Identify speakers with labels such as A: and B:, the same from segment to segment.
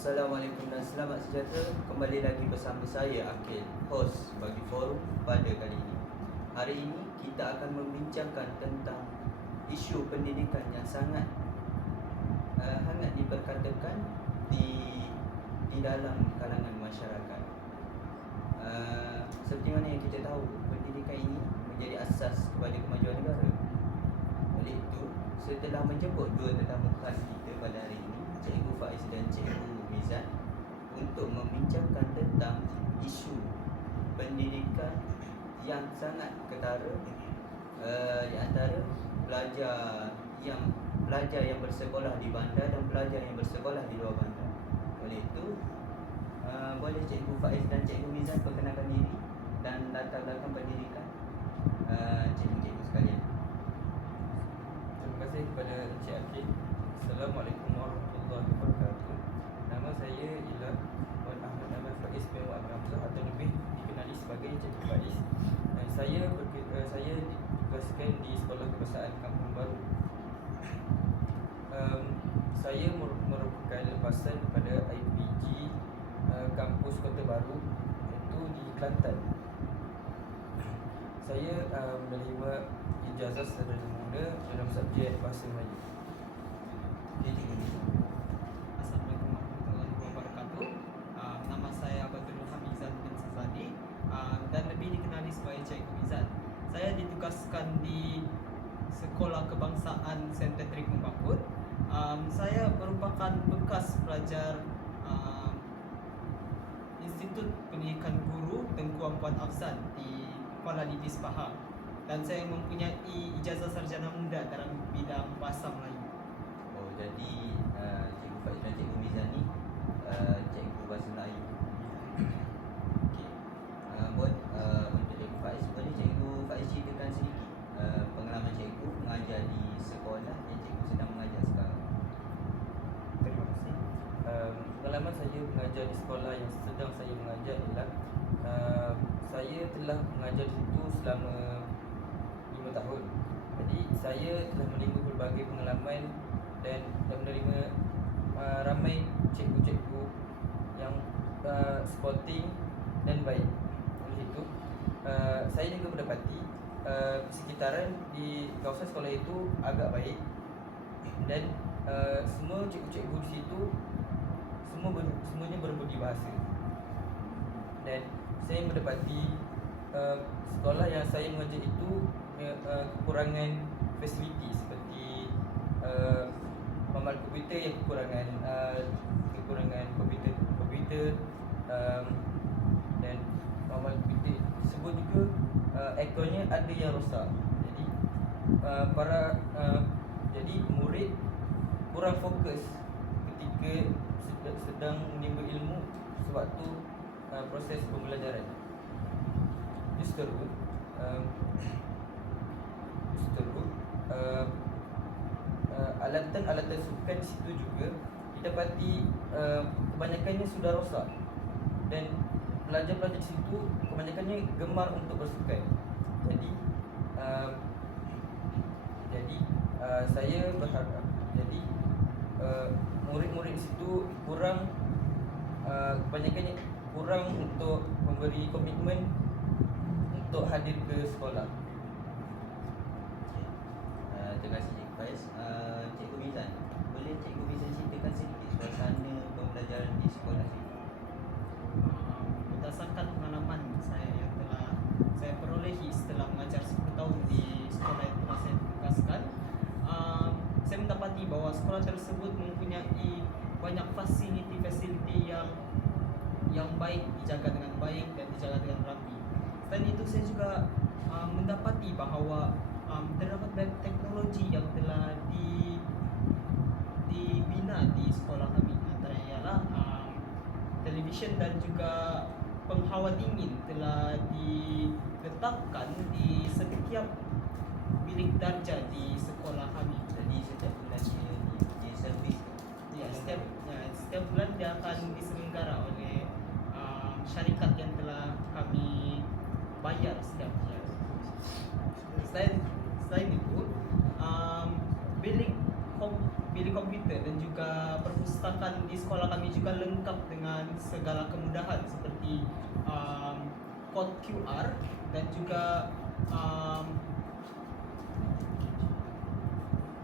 A: Assalamualaikum dan selamat sejahtera. Kembali lagi bersama saya Akil Host bagi forum pada kali ini. Hari ini kita akan membincangkan tentang Isu pendidikan yang sangat uh, Hangat diperkatakan di di dalam kalangan masyarakat. Uh, Seperti mana yang kita tahu Pendidikan ini menjadi asas kepada kemajuan negara. Oleh itu setelah menjemput dua tetamu khas kita pada hari ini Cikgu Faiz dan Cikgu Mizan untuk membincangkan tentang isu pendidikan yang sangat ketara uh, di antara pelajar yang pelajar yang bersekolah di bandar dan pelajar yang bersekolah di luar bandar. Oleh itu, uh, boleh Cikgu Faiz dan Cikgu Mizan perkenalkan diri dan latar belakang pendidikan uh, cikgu-cikgu sekalian.
B: Terima kasih kepada Encik Akid Assalamualaikum warahmatullahi wabarakatuh Nama saya ialah Wan Ahmad Ahmad Faiz bin Wan Hamzah Atau lebih dikenali sebagai Cikgu Faiz Dan saya berke, uh, saya ditugaskan di Sekolah Kebangsaan Kampung Baru um, Saya mer- merupakan lepasan daripada IPG uh, Kampus Kota Baru Iaitu di Kelantan saya uh, menerima ijazah sarjana muda dalam subjek bahasa Melayu.
A: Jadi cikgu Mizan.
C: Assalamualaikum warahmatullahi wabarakatuh. Uh, nama saya Abdul Hamizan bin Sazadi uh, dan lebih dikenali sebagai Cikgu Mizan. Saya ditugaskan di Sekolah Kebangsaan St. Patrick Membakut. Um, saya merupakan bekas pelajar uh, Institut Pendidikan Guru Tengku Ampuan Afzan di Kuala Lidis Pahang. Dan saya mempunyai ijazah sarjana muda dalam bidang bahasa Melayu.
A: Oh jadi uh, Cikgu Faiz dan Cikgu Mizan ni uh, Cikgu Bahasa Melayu? Okey. Uh, Buat uh, untuk Cikgu Faiz Boleh Cikgu Faiz ceritakan sedikit uh, Pengalaman Cikgu mengajar di sekolah yang Cikgu sedang mengajar sekarang
B: Terima kasih. Um, pengalaman saya mengajar di sekolah yang sedang saya mengajar ialah uh, saya telah mengajar di situ selama 5 tahun. Jadi saya telah menerima pelbagai pengalaman dan telah menerima uh, ramai cikgu-cikgu yang uh, sporting dan baik. Oleh itu, uh, saya juga mendapati uh, sekitaran di kawasan sekolah itu agak baik dan uh, semua cikgu-cikgu di situ semua ber, semuanya berbudi bahasa. Dan saya mendapati uh, sekolah yang saya mengajar itu uh, kekurangan fasiliti seperti uh, mamal komputer yang kekurangan uh, kekurangan komputer komputer um, dan mamal komputer tersebut juga uh, airconnya ada yang rosak. Jadi uh, para uh, jadi murid kurang fokus ketika sedang, menimba ilmu sewaktu uh, proses pembelajaran. Justru uh, justru uh, uh, alatan-alatan sukan situ juga didapati uh, kebanyakannya sudah rosak dan pelajar-pelajar situ kebanyakannya gemar untuk bersukan. Jadi uh, jadi uh, saya berharap jadi uh, murid-murid di situ kurang uh, kebanyakannya kurang untuk memberi komitmen untuk hadir ke sekolah.
A: Okey. uh, Terima kasih Cikgu Faiz uh, Cikgu Mizan Boleh Cikgu Mizan ceritakan sedikit suasana pembelajaran di sekolah sini
C: Uh, berdasarkan pengalaman saya yang telah saya perolehi setelah mengajar 10 tahun di sekolah yang telah saya tugaskan uh, saya mendapati bahawa sekolah tersebut mempunyai banyak fasiliti-fasiliti yang yang baik dijaga dengan baik dan dijaga dengan rapi. Selain itu saya juga uh, mendapati bahawa um, terdapat banyak teknologi yang telah di dibina di sekolah kami antaranya ialah um, televisyen dan juga penghawa dingin telah diletakkan di setiap bilik darjah di sekolah kami.
A: Jadi setiap bulan servis
C: Ya, setiap ya, setiap bulan dia akan diselenggara oleh um, syarikat yang telah kami bayar setiap bulan. Selain selain itu, um, bilik kom, bilik komputer dan juga perpustakaan di sekolah kami juga lengkap dengan segala kemudahan seperti um, kod QR dan juga um,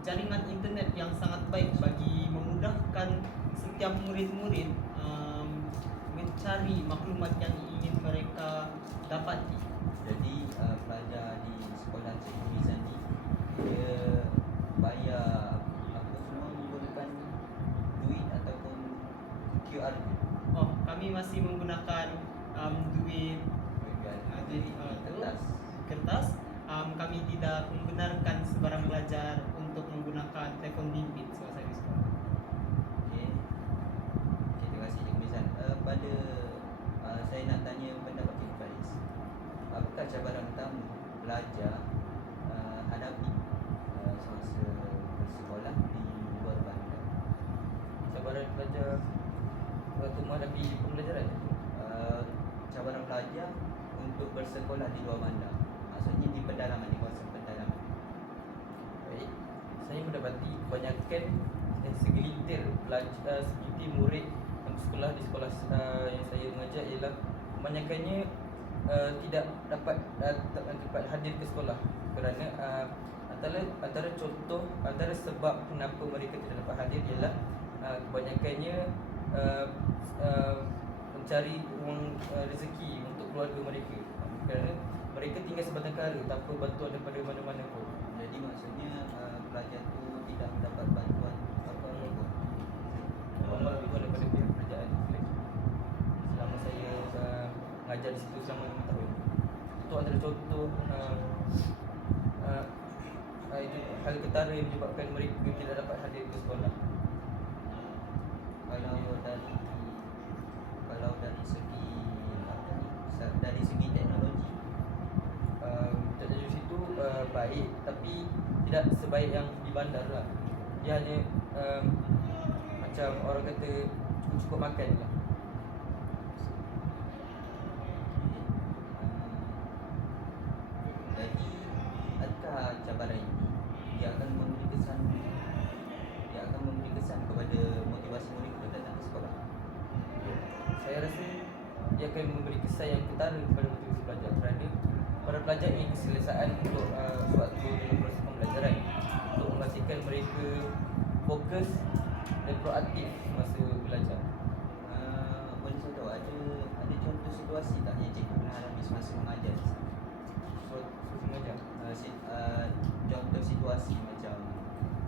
C: jaringan internet yang sangat baik bagi memudahkan setiap murid-murid um, mencari maklumat yang ingin mereka dapati.
A: Jadi uh, pelajar di sekolah Cikgu Mizan ni dia bayar apa semua menggunakan duit ataupun QR
C: Oh, kami masih menggunakan um, duit uh, duit uh,
A: kertas.
C: kertas. Um, kami tidak membenarkan sebarang pelajar untuk menggunakan telefon bimbit semasa di sekolah.
A: Okey. Okey, terima kasih Cikgu Mizan. Uh, pada uh, saya nak tanya pendapat Cikgu Faris. Apakah cabaran utama pelajar uh, hadapi uh, semasa bersekolah di luar bandar?
B: Cabaran pelajar waktu menghadapi pembelajaran.
A: Uh, cabaran pelajar untuk bersekolah di luar bandar. Maksudnya di pedalaman, di kawasan pedalaman.
B: Baik, saya mendapati kebanyakan dan segelintir pelajar, segelintir murid yang bersekolah di sekolah uh, yang saya mengajar ialah kebanyakannya uh, tidak dapat uh, tak dapat hadir ke sekolah kerana uh, antara antara contoh antara sebab kenapa mereka tidak dapat hadir ialah uh, kebanyakannya uh, uh, mencari wang uh, rezeki untuk keluarga mereka kerana mereka tinggal sebatang kara tanpa bantuan daripada mana-mana pun
A: Jadi maksudnya uh, pelajar tu tidak mendapat bantuan.
B: Normal itu daripada pihak kerajaan Selama saya uh, mengajar di situ selama 5 tahun. Itu antara contoh uh, uh, uh, itu hal ketara yang menyebabkan mereka tidak dapat hadir ke sekolah.
A: Kalau dari kalau dari segi Dari segi teknologi
B: uh, Teknologi situ uh, baik. Tapi tidak sebaik yang di bandar lah. Dia hanya um, macam orang kata cukup-cukup makan lah
A: Jadi adakah cabaran ini dia akan memberi kesan dia akan memberi kesan kepada motivasi murid untuk datang ke sekolah.
B: Saya rasa dia akan memberi kesan yang ketara kepada motivasi pelajar kerana para pelajar ingin keselesaan untuk uh, suatu dalam proses pembelajaran untuk memastikan mereka fokus dan proaktif semasa belajar.
A: Uh, boleh saya tahu ada ada contoh situasi tak yang cikgu pernah alami semasa mengajar di sana?
B: So, so mengajar.
A: Uh, si, uh, contoh situasi macam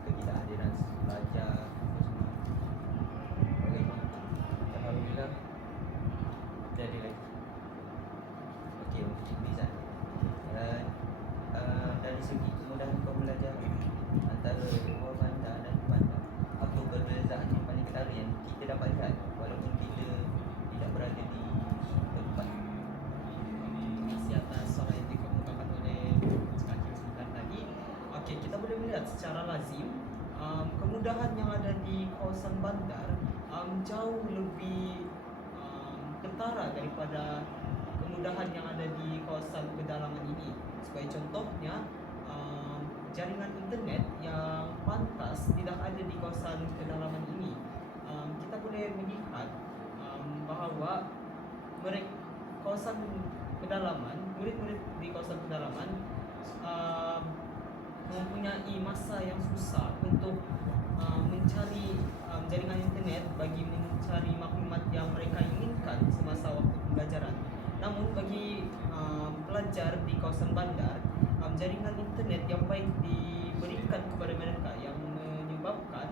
A: ketidakhadiran pelajar apa semua. Boleh contoh.
B: Alhamdulillah jadi lagi.
A: Okey, untuk Cikgu Izan. Uh, uh, dari segi kemudahan pembelajaran antara luar bandar dan bandar, apa perbezaan yang paling ketara yang kita dapat lihat walaupun kita tidak berada di tempat?
C: Terima kasih atas soalan yang dikemukakan oleh Cikgu sebentar tadi. Okey, kita boleh melihat secara lazim um, kemudahan yang ada di bandar um, jauh lebih um, ketara daripada kemudahan yang ada di kawasan pedalaman ini. Sebagai contohnya, um, jaringan internet yang pantas tidak ada di kawasan pedalaman ini. Um, kita boleh melihat um, bahawa mereka kawasan pedalaman, murid-murid di kawasan pedalaman um, mempunyai masa yang susah untuk um, mencari um, jaringan internet bagi mencari maklumat yang mereka inginkan semasa waktu pembelajaran. Namun bagi um, pelajar di kawasan bandar, um, jaringan internet yang baik diberikan kepada mereka yang menyebabkan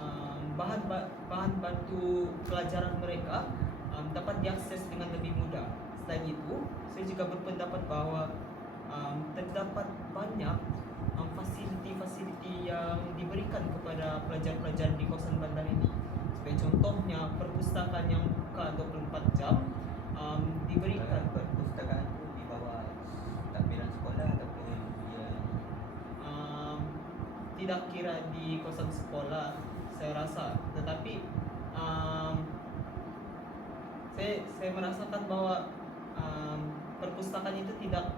C: um, bahan ba- bahan bantu pelajaran mereka um, dapat diakses dengan lebih mudah. Selain itu, saya juga berpendapat bahawa um, terdapat banyak um, fasiliti-fasiliti yang diberikan kepada pelajar-pelajar di kawasan bandar ini. Sebagai contohnya, perpustakaan yang buka 24 jam um, diberikan
A: perpustakaan tu di bawah takbiran sekolah ataupun dia?
C: Um, tidak kira di kawasan sekolah saya rasa. Tetapi um, saya saya merasakan bahwa um, perpustakaan itu tidak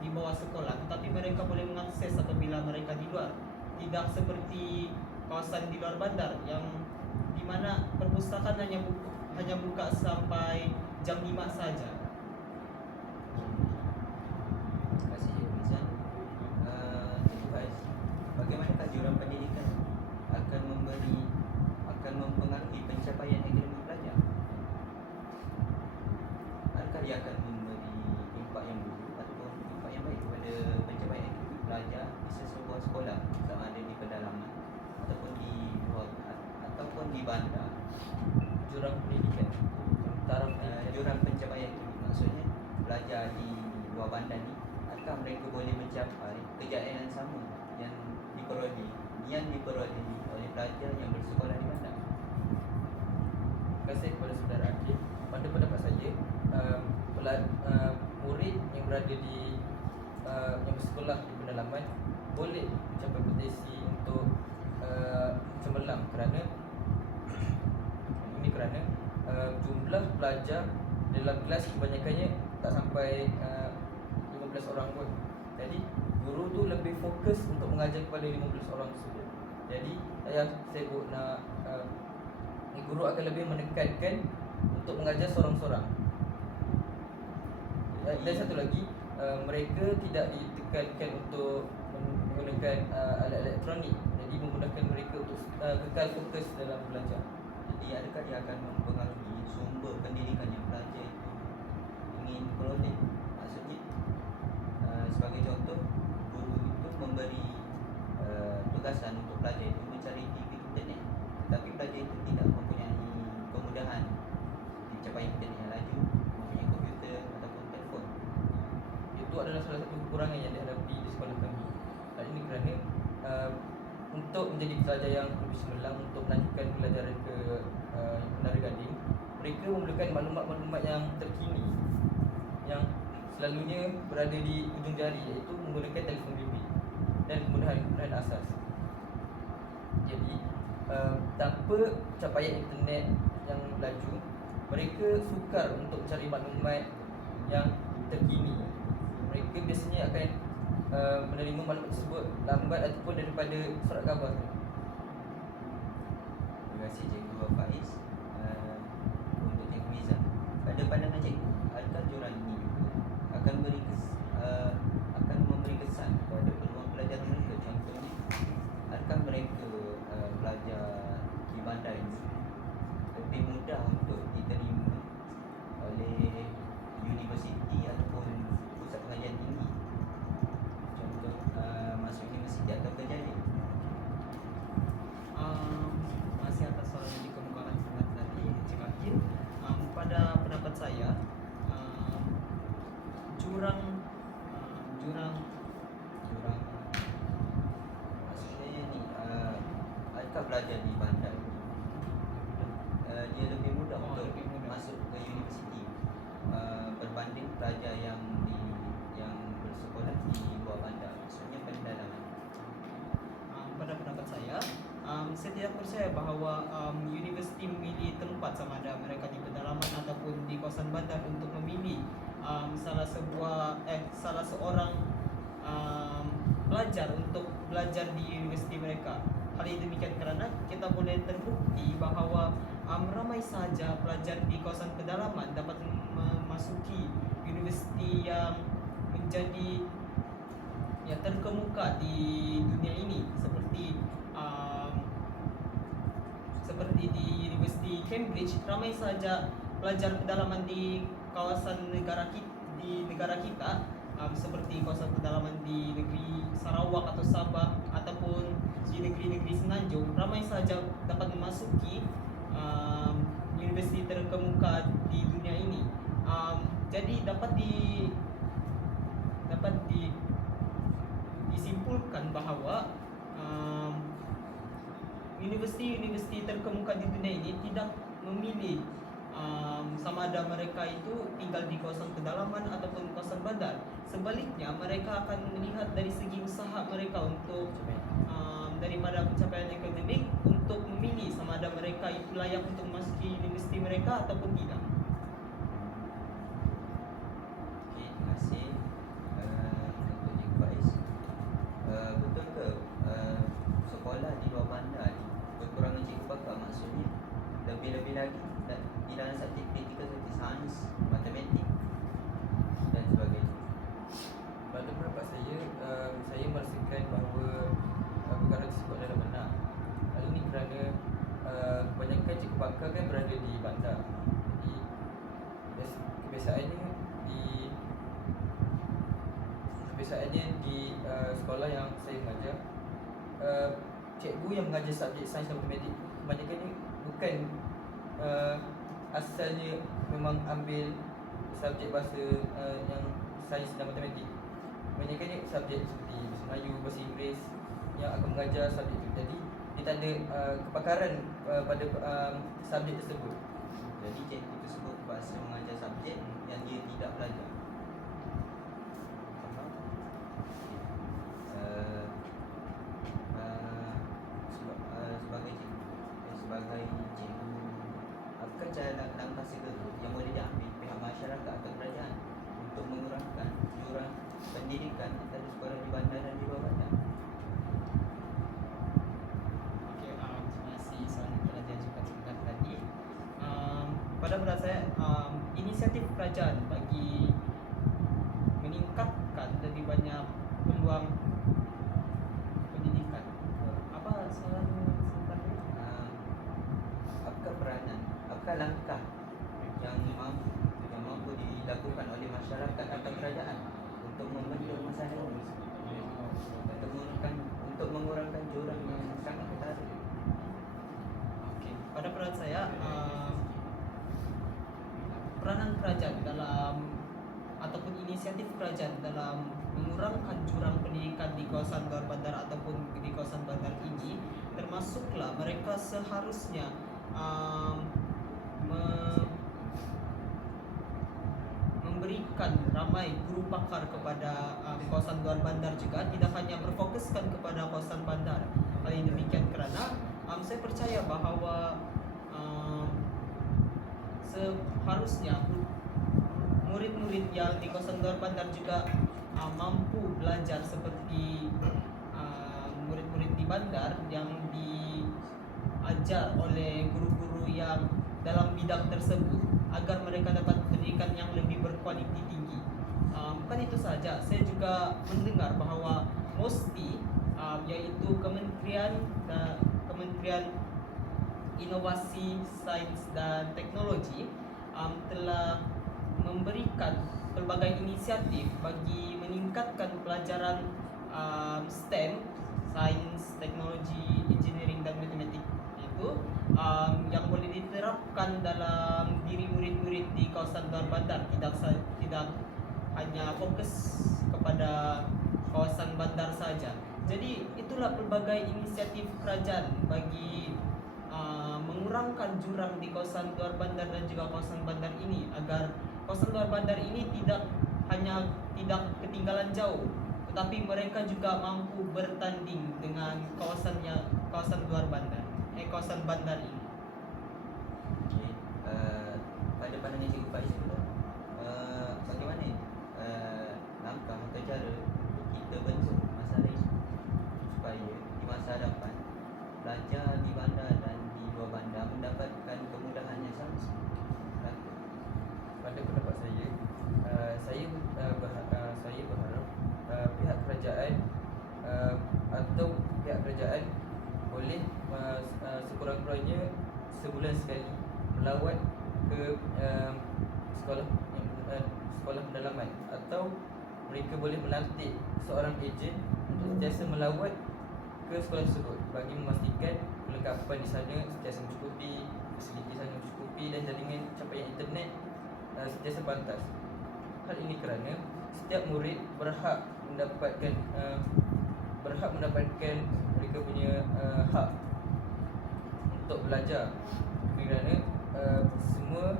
C: di bawah sekolah tetapi mereka boleh mengakses apabila mereka di luar. Tidak seperti kawasan di luar bandar yang di mana perpustakaan hanya buka, hanya buka sampai jam 5 saja.
A: Faiz, bagaimanakah jurang pendidikan akan memberi akan mempengaruhi pencapaian akademik pelajar? Adakah dia akan memberi impak yang buruk ataupun impak yang baik kepada pencapaian akademik pelajar di sesebuah sekolah sama ada di pedalaman ataupun di luar ataupun di bandar?
B: Jurang pendidikan Taraf
A: Uh,
B: pendidikan
A: jurang pencapaian akademik maksudnya pelajar di luar bandar ni adakah mereka boleh mencapai kejayaan yang sama yang diperolehi yang diperolehi oleh pelajar yang bersekolah di
B: Terima kasih kepada saudara Akif Pada pendapat saya uh, pela- uh, Murid yang berada di uh, Yang bersekolah di pedalaman Boleh mencapai potensi untuk uh, Cemerlang kerana Ini kerana uh, Jumlah pelajar dalam kelas kebanyakannya Tak sampai uh, 15 orang pun. Jadi guru tu lebih fokus untuk mengajar kepada 15 orang tersebut Jadi saya sebut nak uh, guru akan lebih menekankan untuk mengajar seorang-seorang. Dan, dan satu lagi, uh, mereka tidak ditekankan untuk menggunakan uh, alat elektronik. Jadi memudahkan mereka untuk uh, kekal fokus dalam belajar.
A: jadi adakah dia akan mempengaruhi sumber pendidikan yang pelajar itu ingin peroleh maksudnya uh, sebagai contoh guru itu memberi uh, tugasan untuk pelajar itu mencari di internet tetapi pelajar itu tidak mempunyai kemudahan di capaian internet yang laju mempunyai komputer ataupun telefon
B: Itu adalah salah satu kekurangan yang dihadapi di sekolah kami. Hal ini kerana uh, untuk menjadi pelajar yang lebih cemerlang untuk melanjutkan pelajaran ke uh, menara gading, mereka memerlukan maklumat-maklumat yang terkini yang selalunya berada di ujung jari iaitu menggunakan telefon bimbit dan kemudahan-kemudahan asas. Jadi uh, tanpa capaian internet yang laju, mereka sukar untuk mencari maklumat yang terkini. Mereka biasanya akan uh, menerima maklumat tersebut lambat ataupun daripada surat khabar.
A: Terima kasih Cikgu Faiz uh, Untuk Cikgu Mizan Pada pandangan Cikgu Adakah jurang ini juga Akan beri kes, uh, Akan memberi kesan Kepada peluang pelajar mereka Contohnya Adakah mereka uh, Pelajar di bandar ini Lebih mudah untuk diterima Oleh Universiti Ataupun Pusat pengajian tinggi Contoh uh, Masuk universiti atau kerjaya
C: Um, masih atas soalan yang dikemukakan sebentar tadi, Cik Akin. Um, pada pendapat saya, um, jurang um, jurang
A: Jurang Maksudnya ni uh, Adakah belajar di bandar uh, Dia lebih mudah
C: Oh,
A: untuk
C: lebih mudah.
A: masuk ke universiti uh, Berbanding pelajar yang di yang bersekolah di luar bandar Maksudnya pendalaman
C: um, pada pendapat saya, um, saya tidak percaya bahawa um, universiti memilih tempat sama ada mereka di pedalaman ataupun di kawasan bandar untuk memilih um, salah sebuah eh salah seorang um, pelajar untuk belajar di universiti mereka. Hal ini demikian kerana kita boleh terbukti bahawa um, ramai saja pelajar di kawasan pedalaman dapat memasuki universiti yang menjadi yang terkemuka di dunia ini seperti um, seperti di Universiti Cambridge ramai saja pelajar pedalaman di kawasan negara kita di negara kita um, seperti kawasan pedalaman di negeri Sarawak atau Sabah ataupun di negeri-negeri Semenanjung ramai saja dapat memasuki um, universiti terkemuka di dunia ini. Um, jadi dapat di dapat di disimpulkan bahawa um, universiti-universiti terkemuka di dunia ini tidak memilih um, sama ada mereka itu tinggal di kawasan pedalaman ataupun kawasan bandar. Sebaliknya mereka akan melihat dari segi usaha mereka untuk um, daripada pencapaian akademik untuk memilih sama ada mereka itu layak untuk memasuki universiti mereka ataupun tidak.
A: Okey, terima kasih uh, untuk Cikgu Faiz uh, Betul ke uh, sekolah di luar bandar ni lagi dan di dalam subjek kritikal seperti sains, matematik dan sebagainya.
B: Pada pendapat saya, um, saya merasakan bahawa uh, perkara tersebut adalah benar. Hal ini kerana uh, kebanyakan cikgu pakar kan berada di bandar. Jadi bias- kebiasaannya di kebiasaannya di uh, sekolah yang saya mengajar uh, cikgu yang mengajar subjek sains dan matematik kebanyakannya bukan uh, asalnya memang ambil subjek bahasa uh, yang sains dan matematik. Kebanyakannya subjek seperti Bahasa Melayu, Bahasa Inggeris Yang akan mengajar subjek itu Jadi dia tak ada uh, kepakaran uh, pada um, subjek tersebut.
A: Jadi cikgu tersebut bahasa mengajar subjek yang dia tidak belajar. Faham? Uh, uh, seba- uh, sebagai cikgu, eh, sebagai cikgu, apakah cara langkah segera yang boleh diambil pihak masyarakat atau kerajaan untuk mengurangkan jurang pendidikan antara sekolah di bandar dan di bawah bandar?
C: Okey, um, terima kasih soalan yang telah diajukan sebentar tadi. Um, pada pendapat saya, um, inisiatif kerajaan bagi meningkatkan lebih banyak peluang pendidikan. Apa soalannya sebentar tadi?
A: Uh, apakah peranan, apakah langkah yang mampu yang mampu dilakukan oleh masyarakat atau kerajaan untuk membendung masalah ini untuk mengurangkan jurang yang sangat ketara.
C: Okey, pada pendapat saya um, peranan kerajaan dalam ataupun inisiatif kerajaan dalam mengurangkan jurang pendidikan di kawasan luar bandar ataupun di kawasan bandar ini termasuklah mereka seharusnya um, me- memberikan ramai guru pakar kepada um, kawasan luar bandar juga tidak hanya berfokuskan kepada kawasan bandar. Hal ini demikian kerana um, saya percaya bahawa seharusnya murid-murid yang di kawasan luar bandar juga um, mampu belajar seperti um, murid-murid di bandar yang diajar oleh guru-guru yang dalam bidang tersebut agar mereka dapat pendidikan yang lebih berkualiti tinggi. Um, bukan itu saja, saya juga mendengar bahawa MOSTI um, iaitu Kementerian dan Kementerian Inovasi Sains dan Teknologi um, telah memberikan pelbagai inisiatif bagi meningkatkan pelajaran um, STEM, Sains, Teknologi, Engineering dan Matematik itu um, yang boleh diterapkan dalam diri murid-murid di kawasan luar bandar tidak tidak hanya fokus kepada kawasan bandar saja. Jadi itulah pelbagai inisiatif kerajaan bagi uh, mengurangkan jurang di kawasan luar bandar dan juga kawasan bandar ini agar kawasan luar bandar ini tidak hanya tidak ketinggalan jauh tetapi mereka juga mampu bertanding dengan kawasannya kawasan luar bandar eh kawasan bandar ini.
A: Uh, pada pandangan Cikgu Faiz uh, bagaimana uh, langkah atau cara kita bentuk ini supaya di masa hadapan pelajar di bandar dan luar bandar mendapatkan kemudahan yang sama rata.
B: Pada pendapat saya, uh, saya uh, berharap, uh, saya berharap uh, pihak kerajaan uh, atau pihak kerajaan boleh uh, uh, sekurang-kurangnya sebulan sekali melawat ke uh, sekolah uh, sekolah pendalaman atau mereka boleh melantik seorang ejen untuk sentiasa melawat ke sekolah tersebut bagi memastikan kelengkapan di sana sentiasa mencukupi, fasiliti sana mencukupi dan jaringan capaian internet uh, sentiasa pantas. Hal ini kerana setiap murid berhak mendapatkan uh, berhak mendapatkan mereka punya uh, hak untuk belajar kerana uh, semua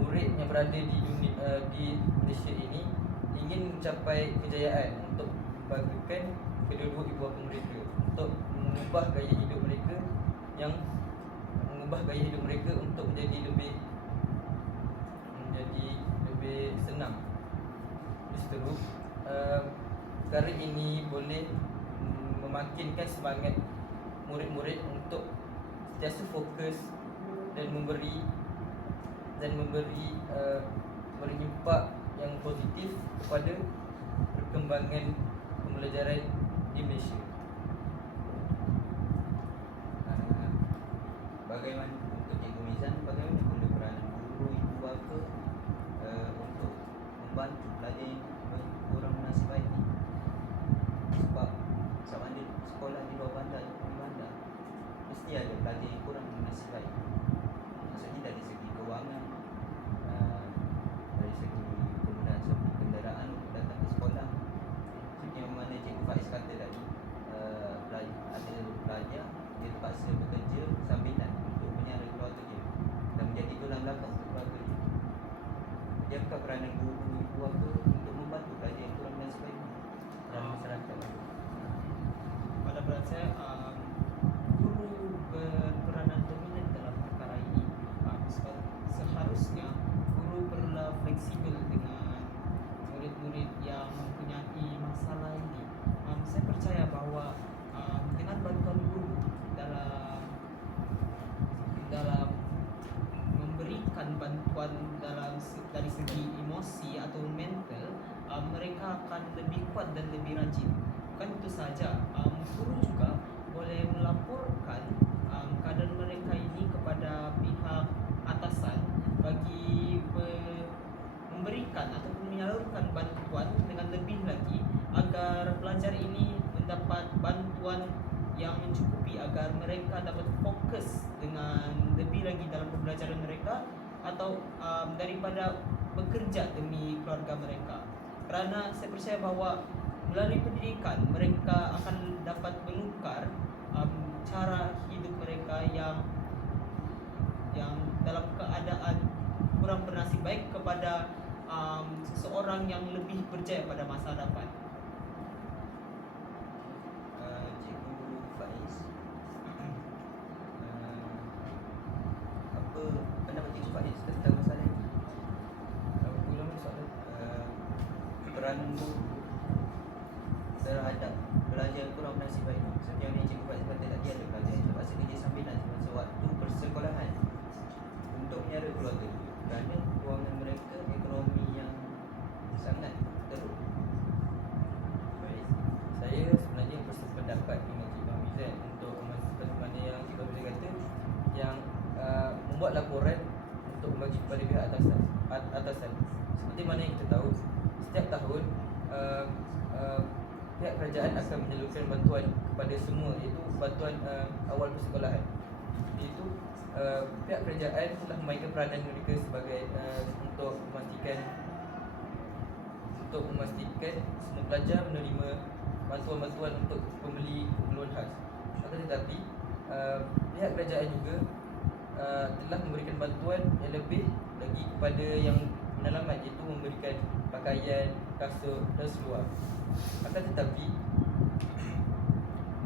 B: murid yang berada di dunia uh, di Malaysia ini ingin mencapai kejayaan untuk membanggakan kedua-dua ibu bapa mereka untuk mengubah gaya hidup mereka yang mengubah gaya hidup mereka untuk menjadi lebih menjadi lebih senang. Seterus uh, perkara ini boleh memakinkan semangat murid-murid untuk sentiasa fokus dan memberi dan memberi uh, yang positif kepada perkembangan pembelajaran di Malaysia.
A: Uh, bagaimana untuk Cikgu Mizan, bagaimana guna peranan guru, ibu bapa uh, untuk membantu pelajar yang kurang menasib baik ni? Sebab sama ada sekolah di luar bandar di bandar mesti ada pelajar yang kurang menasib baik. Maksudnya dari segi kewangan, uh, dari segi kemudahan seperti kenderaan untuk datang ke sekolah. Seperti yang mana Cikgu Faiz kata tadi, uh, pelajar, ada pelajar dia terpaksa bekerja sambilan untuk menyara keluarga dia dan menjadi tulang belakang untuk keluarga dia. Adakah peranan guru ibu apa untuk membantu pelajar yang kurang baik ni dalam masyarakat?
C: pada peran saya um, guru berperanan dominan dalam perkara ini um, se- seharusnya guru perlu fleksibel dengan murid-murid yang mempunyai masalah ini um, saya percaya bahawa um, dengan bantuan guru dalam dalam memberikan bantuan dalam se- dari segi emosi atau mental um, mereka akan lebih kuat dan lebih rajin. Bukan itu saja um, guru juga boleh melaporkan um, keadaan mereka ini kepada pihak atasan bagi memberikan ataupun menyalurkan bantuan dengan lebih lagi agar pelajar ini mendapat bantuan yang mencukupi agar mereka dapat fokus dengan lebih lagi dalam pembelajaran mereka atau um, daripada bekerja demi keluarga mereka kerana saya percaya bahawa melalui pendidikan mereka akan dapat menukar um, cara hidup mereka yang yang dalam keadaan kurang bernasib baik kepada um, seseorang yang lebih berjaya pada masa depan.
A: Uh, Cikgu Faiz uh, apa pendapat Cikgu Faiz tentang masalah ini?
B: Apa ulang soalan?
A: Uh, peranan guru terhadap pelajar yang kurang menasib baik ni. Seperti yang ni Cikgu Faiz kata tadi ada pelajar yang terpaksa kerja sambilan semasa waktu persekolahan untuk menyara keluarga dia kerana kewangan mereka ekonomi yang sangat teruk.
B: Baik. Saya sebenarnya bersependapat dengan Cik Hamizan untuk memastikan mana yang Cik Hamizan kata yang uh, membuat laporan untuk membagi kepada pihak atasan. at- atasan. Seperti mana yang kita tahu, setiap tahun uh, uh, pihak kerajaan akan menyalurkan bantuan kepada semua iaitu bantuan uh, awal persekolahan. Itu uh, pihak kerajaan telah memainkan peranan mereka sebagai uh, untuk memastikan untuk memastikan semua pelajar menerima bantuan-bantuan untuk pembeli keperluan khas. Akan tetapi uh, pihak kerajaan juga uh, telah memberikan bantuan yang lebih lagi kepada yang pendalaman iaitu memberikan pakaian, kasut dan seluar. Akan tetapi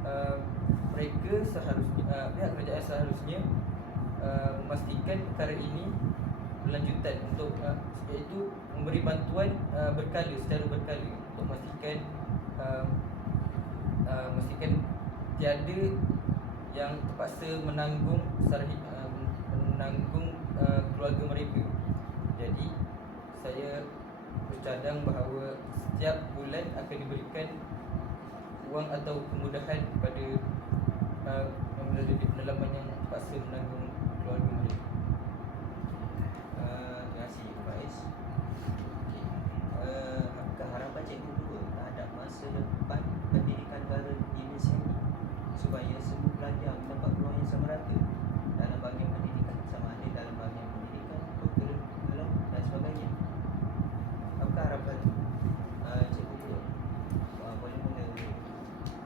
B: uh, mereka seharusnya uh, pihak kerajaan seharusnya uh, memastikan perkara ini berlanjutan untuk uh, iaitu memberi bantuan uh, berkala secara berkala untuk memastikan uh, uh, memastikan tiada yang terpaksa menanggung secara uh, menanggung uh, keluarga mereka. Jadi saya bercadang bahawa setiap bulan akan diberikan wang atau kemudahan kepada uh, berada di pendalaman yang terpaksa menanggung keluarga mereka.
A: Uh, terima kasih Faiz. Okay. Uh, apakah harapan Cikgu Dua terhadap masa depan pendidikan negara di Malaysia ini supaya semua pelajar mendapat peluang yang sama rata dalam bahagian pendidikan sama ada dalam bahagian pendidikan, kurikulum dan sebagainya. Apakah harapan uh, Cikgu Dua? Uh, boleh mula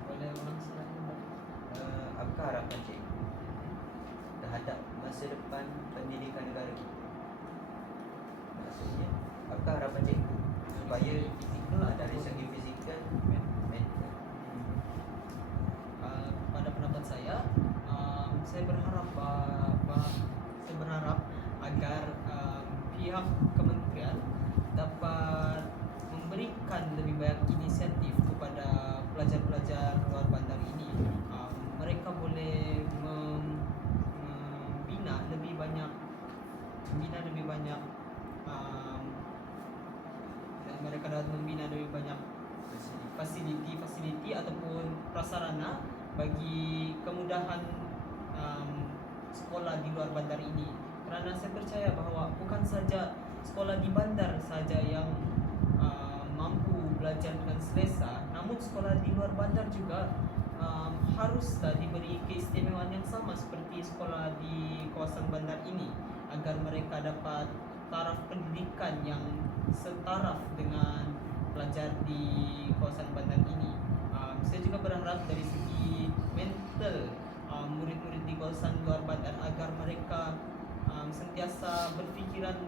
C: Boleh ulang silakan.
A: uh, apakah harapan Cikgu terhadap masa depan pendidikan negara kita? Maksudnya, apakah harapan cikgu supaya uh, dari segi fizikal?
C: Uh, pada pendapat saya, berharap uh, saya berharap agar um, pihak kementerian dapat memberikan lebih banyak inisiatif kepada pelajar-pelajar luar bandar ini. Um, mereka boleh mem- membina lebih banyak prasarana bagi kemudahan um, sekolah di luar bandar ini. Kerana saya percaya bahawa bukan saja sekolah di bandar saja yang uh, mampu belajar dengan selesa, namun sekolah di luar bandar juga um, haruslah diberi keistimewaan yang sama seperti sekolah di kawasan bandar ini agar mereka dapat taraf pendidikan yang setaraf dengan pelajar di kawasan bandar ini. Um, saya juga berharap dari segi mental um, murid-murid di kawasan luar bandar agar mereka um, sentiasa berfikiran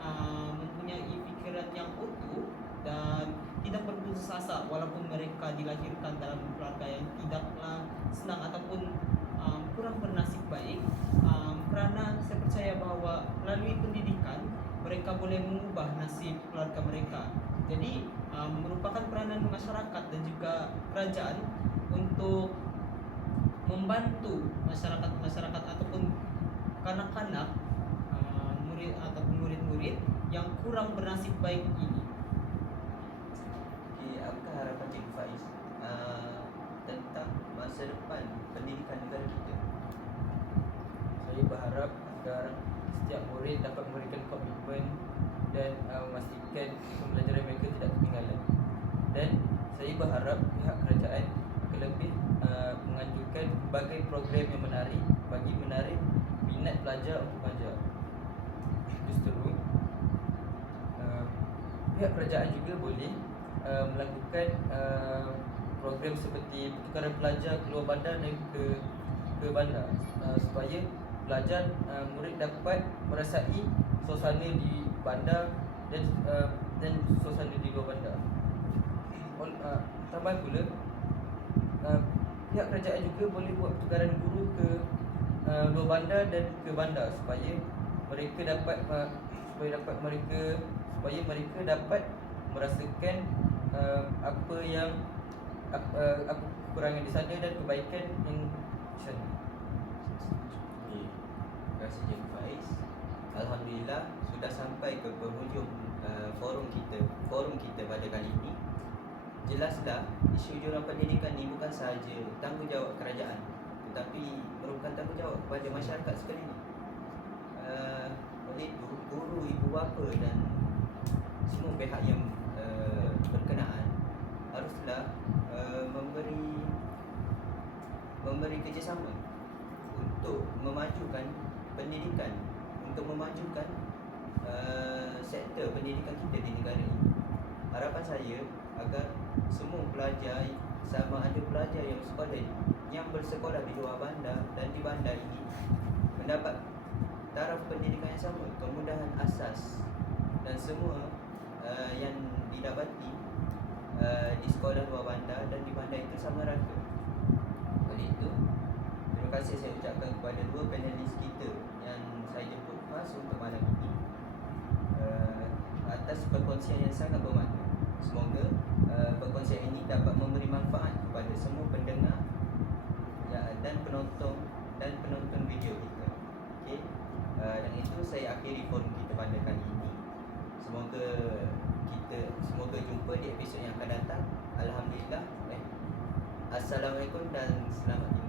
C: um, mempunyai fikiran yang utuh dan tidak berputus asa walaupun mereka dilahirkan dalam keluarga yang tidaklah senang ataupun um, kurang bernasib baik um, kerana saya percaya bahawa melalui pendidikan mereka boleh mengubah nasib keluarga mereka jadi um, merupakan peranan masyarakat dan juga kerajaan untuk membantu masyarakat-masyarakat ataupun kanak-kanak uh, murid ataupun murid-murid yang kurang bernasib baik ini.
A: Okay, apakah harapan Cikgu Faiz uh, tentang masa depan pendidikan negara kita?
B: Saya berharap agar setiap murid dapat memberikan komitmen dan uh, memastikan pembelajaran mereka tidak ketinggalan. Dan saya berharap pihak kerajaan akan lebih uh, menganjurkan berbagai program yang menarik bagi menarik minat pelajar untuk belajar. Justru uh, pihak kerajaan juga boleh uh, melakukan uh, program seperti pertukaran pelajar keluar bandar dan ke ke bandar uh, supaya pelajar uh, murid dapat merasai suasana di bandar dan uh, dan suasana di luar bandar. Ol, uh, tambah pula uh, pihak kerajaan juga boleh buat pertukaran guru ke uh, luar bandar dan ke bandar supaya mereka dapat uh, supaya dapat mereka supaya mereka dapat merasakan uh, apa yang uh, apa kekurangan di sana dan kebaikan yang di sana.
A: Terima kasih Cikgu Faiz. Alhamdulillah sudah sampai ke penghujung uh, forum kita forum kita pada kali ini. Jelaslah isu jurang pendidikan ni bukan sahaja tanggungjawab kerajaan tetapi merupakan tanggungjawab kepada masyarakat sekalian. Uh, oleh itu guru, ibu bapa dan semua pihak yang uh, berkenaan haruslah uh, memberi memberi kerjasama untuk memajukan pendidikan untuk memajukan uh, sektor pendidikan kita di negara ini. Harapan saya agar semua pelajar sama ada pelajar yang sekolah yang bersekolah di luar bandar dan di bandar ini mendapat taraf pendidikan yang sama, kemudahan asas dan semua uh, yang didapati uh, di sekolah luar bandar dan di bandar itu sama rata. Oleh itu, terima kasih saya ucapkan kepada dua panelis kita yang saya jemput khas untuk malam ini uh, atas perkongsian yang sangat bermakna. Semoga uh, perkongsian ini dapat memberi manfaat kepada semua pendengar ya, dan penonton dan penonton video kita. Okey. Uh, dan itu saya akhiri forum kita pada kali ini. Semoga kita semoga jumpa di episod yang akan datang. Alhamdulillah. Eh. Assalamualaikum dan selamat tinggal.